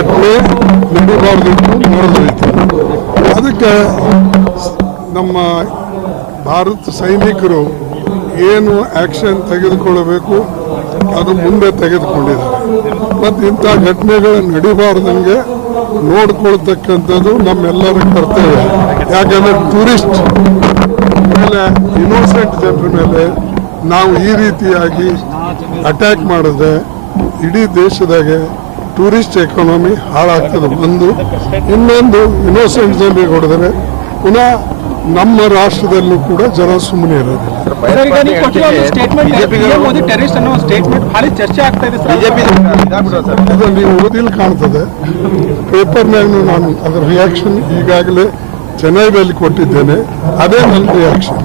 ಘಟನೆ ನಡೀಬಾರ್ದಿತ್ತು, ನಡೆದೋಯ್ತು. ಅದಕ್ಕೆ ನಮ್ಮ ಭಾರತ ಸೈನಿಕರು ಏನು ಆ್ಯಕ್ಷನ್ ತೆಗೆದುಕೊಳ್ಳಬೇಕು ಅದು ಮುಂದೆ ತೆಗೆದುಕೊಂಡಿದ್ದಾರೆ. ಮತ್ತು ಇಂಥ ಘಟನೆಗಳು ನಡೀಬಾರ್ದಂಗೆ ನೋಡ್ಕೊಳ್ತಕ್ಕಂಥದ್ದು ನಮ್ಮೆಲ್ಲರ ಕರ್ತವ್ಯ. ಯಾಕಂದರೆ ಟೂರಿಸ್ಟ್ ಮೇಲೆ, ಇನ್ನೋಸೆಂಟ್ ಜನರ ಮೇಲೆ ನಾವು ಈ ರೀತಿಯಾಗಿ ಅಟ್ಯಾಕ್ ಮಾಡಿದ್ರೆ ಇಡೀ ದೇಶದಾಗೆ ಟೂರಿಸ್ಟ್ ಎಕಾನಮಿ ಹಾಳಾಗ್ತದೆ. ಇನ್ನೊಂದು ಇನ್ನೋಸೆಂಟ್ ಜನರಿಗೆ ಹೊಡೆದರೆ ಪುನಃ ನಮ್ಮ ರಾಷ್ಟ್ರದಲ್ಲೂ ಕೂಡ ಜನ ಸುಮ್ಮನೆ ಇರೋದಿಲ್ಲ. ಇದು ನೀವು ಓದಿಲ್ ಕಾಣ್ತದೆ, ಪೇಪರ್ನಾಗೂ ನಾನು ಅದರ ರಿಯಾಕ್ಷನ್ ಈಗಾಗಲೇ ಚೆನ್ನೈದಲ್ಲಿ ಕೊಟ್ಟಿದ್ದೇನೆ. ಅದೇ ನನ್ನ ರಿಯಾಕ್ಷನ್.